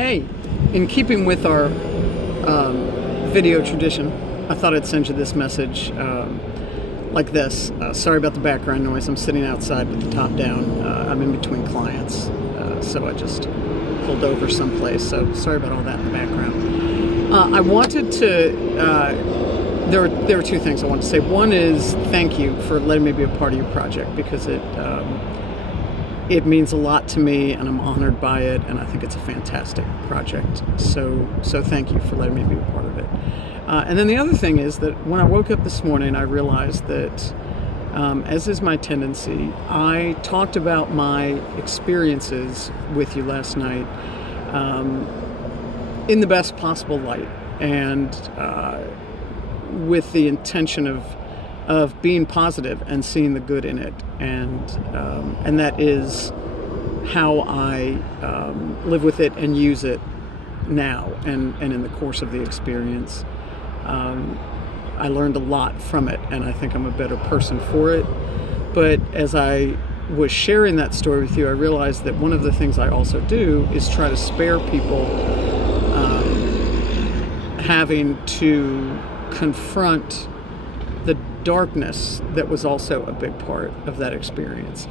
Hey, in keeping with our video tradition, I thought I'd send you this message like this. Sorry about the background noise. I'm sitting outside with the top down. I'm in between clients, so I just pulled over someplace. So sorry about all that in the background. I wanted to, there were two things I wanted to say. One is thank you for letting me be a part of your project, because it means a lot to me, and I'm honored by it, and I think it's a fantastic project. So thank you for letting me be a part of it. And then the other thing is that when I woke up this morning, I realized that, as is my tendency, I talked about my experiences with you last night in the best possible light, and with the intention of being positive and seeing the good in it, and that is how I live with it and use it now and in the course of the experience. I learned a lot from it, and I think I'm a better person for it. But as I was sharing that story with you, I realized that one of the things I also do is try to spare people having to confront the darkness that was also a big part of that experience.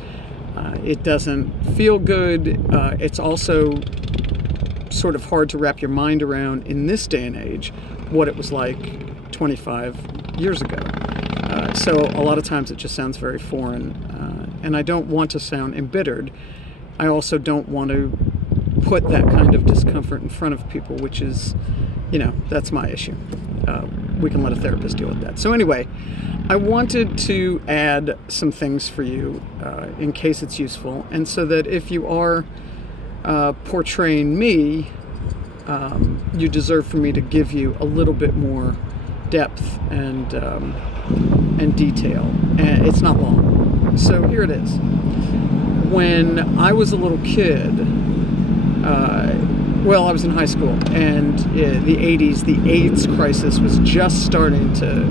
It doesn't feel good. It's also sort of hard to wrap your mind around in this day and age what it was like 25 years ago. So a lot of times it just sounds very foreign, and I don't want to sound embittered. I also don't want to put that kind of discomfort in front of people, which is, that's my issue. We can let a therapist deal with that. So anyway, I wanted to add some things for you in case it's useful, and so that if you are portraying me, you deserve for me to give you a little bit more depth and detail. And it's not long. So here it is. When I was a little kid, I was in high school, and the 80s, the AIDS crisis was just starting to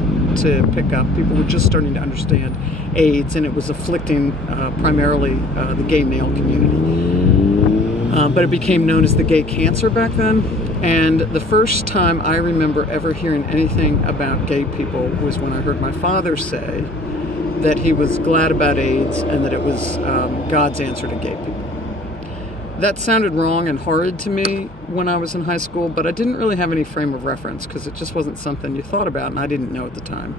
pick up. People were just starting to understand AIDS, and it was afflicting primarily the gay male community. But it became known as the gay cancer back then. And the first time I remember ever hearing anything about gay people was when I heard my father say that he was glad about AIDS and that it was God's answer to gay people. That sounded wrong and horrid to me when I was in high school, but I didn't really have any frame of reference because it just wasn't something you thought about, and I didn't know at the time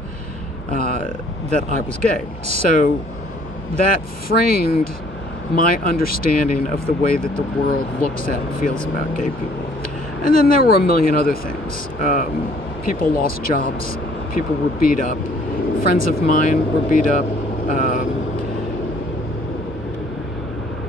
that I was gay. So that framed my understanding of the way that the world looks at and feels about gay people. And then there were a million other things. People lost jobs. People were beat up. Friends of mine were beat up.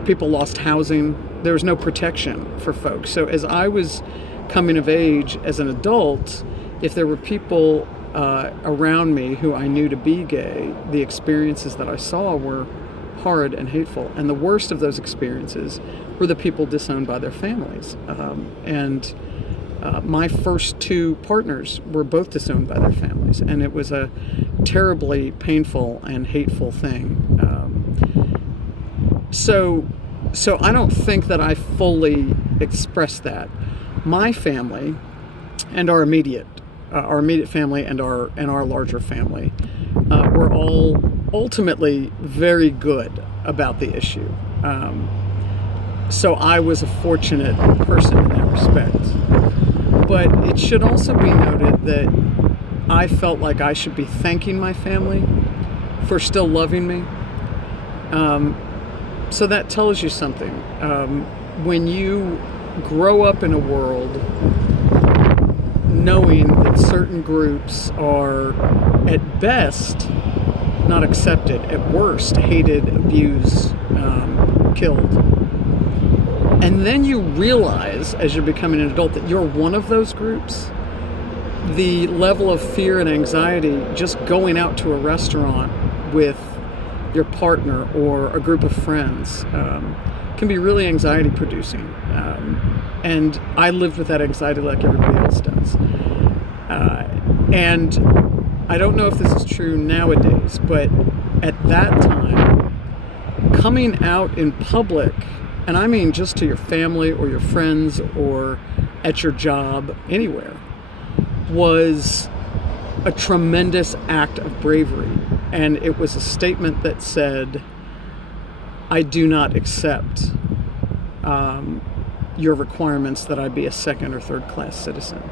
People lost housing. There was no protection for folks. So as I was coming of age as an adult, if there were people around me who I knew to be gay, the experiences that I saw were horrid and hateful. And the worst of those experiences were the people disowned by their families. My first two partners were both disowned by their families. And it was a terribly painful and hateful thing. So I don't think that I fully expressed that. My family and our immediate family and our larger family were all ultimately very good about the issue. So I was a fortunate person in that respect. But it should also be noted that I felt like I should be thanking my family for still loving me. So that tells you something. When you grow up in a world knowing that certain groups are, at best, not accepted, at worst, hated, abused, killed, and then you realize, as you're becoming an adult, that you're one of those groups, the level of fear and anxiety just going out to a restaurant with your partner or a group of friends can be really anxiety producing. And I lived with that anxiety like everybody else does. And I don't know if this is true nowadays, but at that time, coming out in public and I mean just to your family or your friends or at your job, anywhere, was a tremendous act of bravery. And it was a statement that said, I do not accept your requirements that I be a second or third class citizen.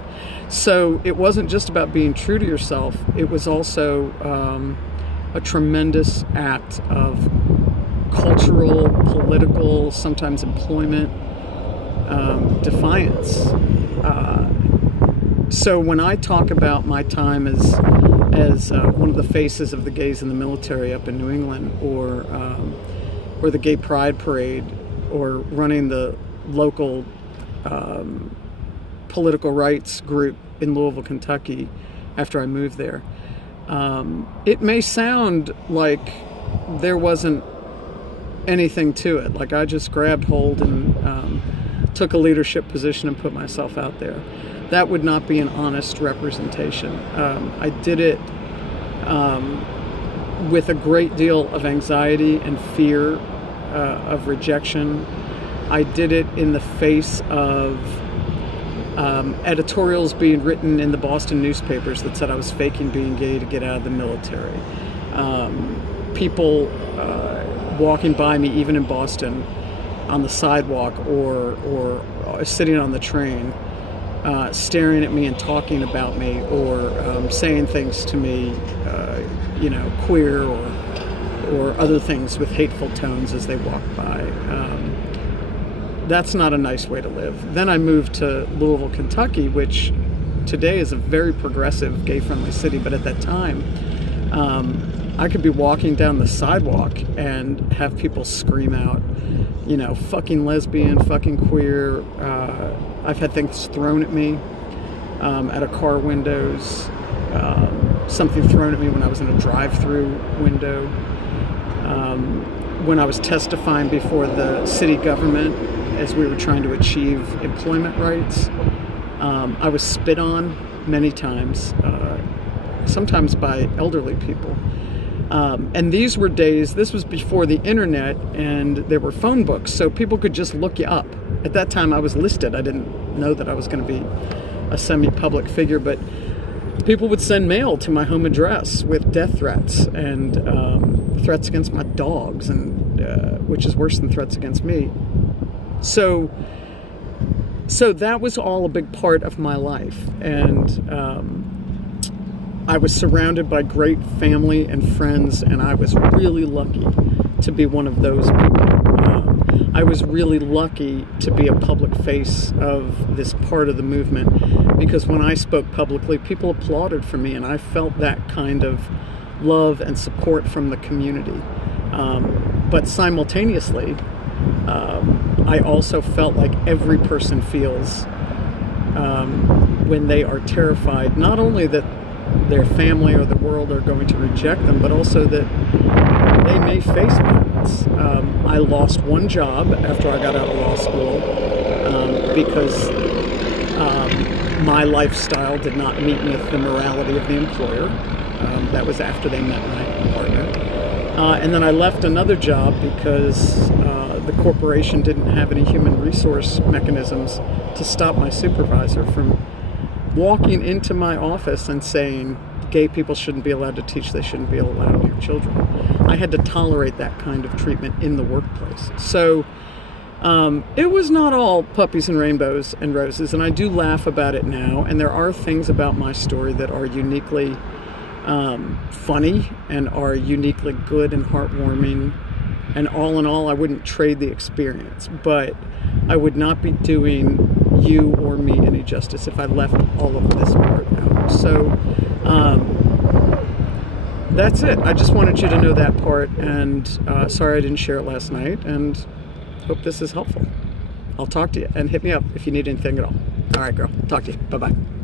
So it wasn't just about being true to yourself. It was also a tremendous act of cultural, political, sometimes employment defiance. So when I talk about my time as one of the faces of the gays in the military up in New England, or the Gay Pride Parade, or running the local political rights group in Louisville, Kentucky, after I moved there, it may sound like there wasn't anything to it. Like I just grabbed hold and took a leadership position and put myself out there. That would not be an honest representation. I did it with a great deal of anxiety and fear of rejection. I did it in the face of editorials being written in the Boston newspapers that said I was faking being gay to get out of the military. People walking by me, even in Boston, on the sidewalk or sitting on the train, staring at me and talking about me, or saying things to me, queer or other things with hateful tones as they walk by. That's not a nice way to live. Then I moved to Louisville, Kentucky, which today is a very progressive, gay-friendly city, but at that time, I could be walking down the sidewalk and have people scream out, fucking lesbian, fucking queer. I've had things thrown at me out of car windows, something thrown at me when I was in a drive-through window. When I was testifying before the city government as we were trying to achieve employment rights, I was spit on many times, sometimes by elderly people. And these were days, this was before the internet and there were phone books, so people could just look you up. At that time I was listed. I didn't know that I was going to be a semi-public figure, but people would send mail to my home address with death threats and threats against my dogs, and which is worse than threats against me. So that was all a big part of my life, and I was surrounded by great family and friends, and I was really lucky to be one of those people. I was really lucky to be a public face of this part of the movement, because when I spoke publicly, people applauded for me, and I felt that kind of love and support from the community. But simultaneously, I also felt like every person feels when they are terrified, not only that their family or the world are going to reject them, but also that they may face violence. I lost one job after I got out of law school because my lifestyle did not meet with the morality of the employer. That was after they met my partner. And then I left another job because the corporation didn't have any human resource mechanisms to stop my supervisor from walking into my office and saying, gay people shouldn't be allowed to teach, they shouldn't be allowed near children. I had to tolerate that kind of treatment in the workplace. So it was not all puppies and rainbows and roses, and I do laugh about it now, and there are things about my story that are uniquely funny and are uniquely good and heartwarming, and all in all, I wouldn't trade the experience, but I would not be doing you or me any justice if I left all of this part out. So that's it. I just wanted you to know that part, and sorry I didn't share it last night, and hope this is helpful. I'll talk to you, and hit me up if you need anything at all. All right, girl. Talk to you. Bye-bye.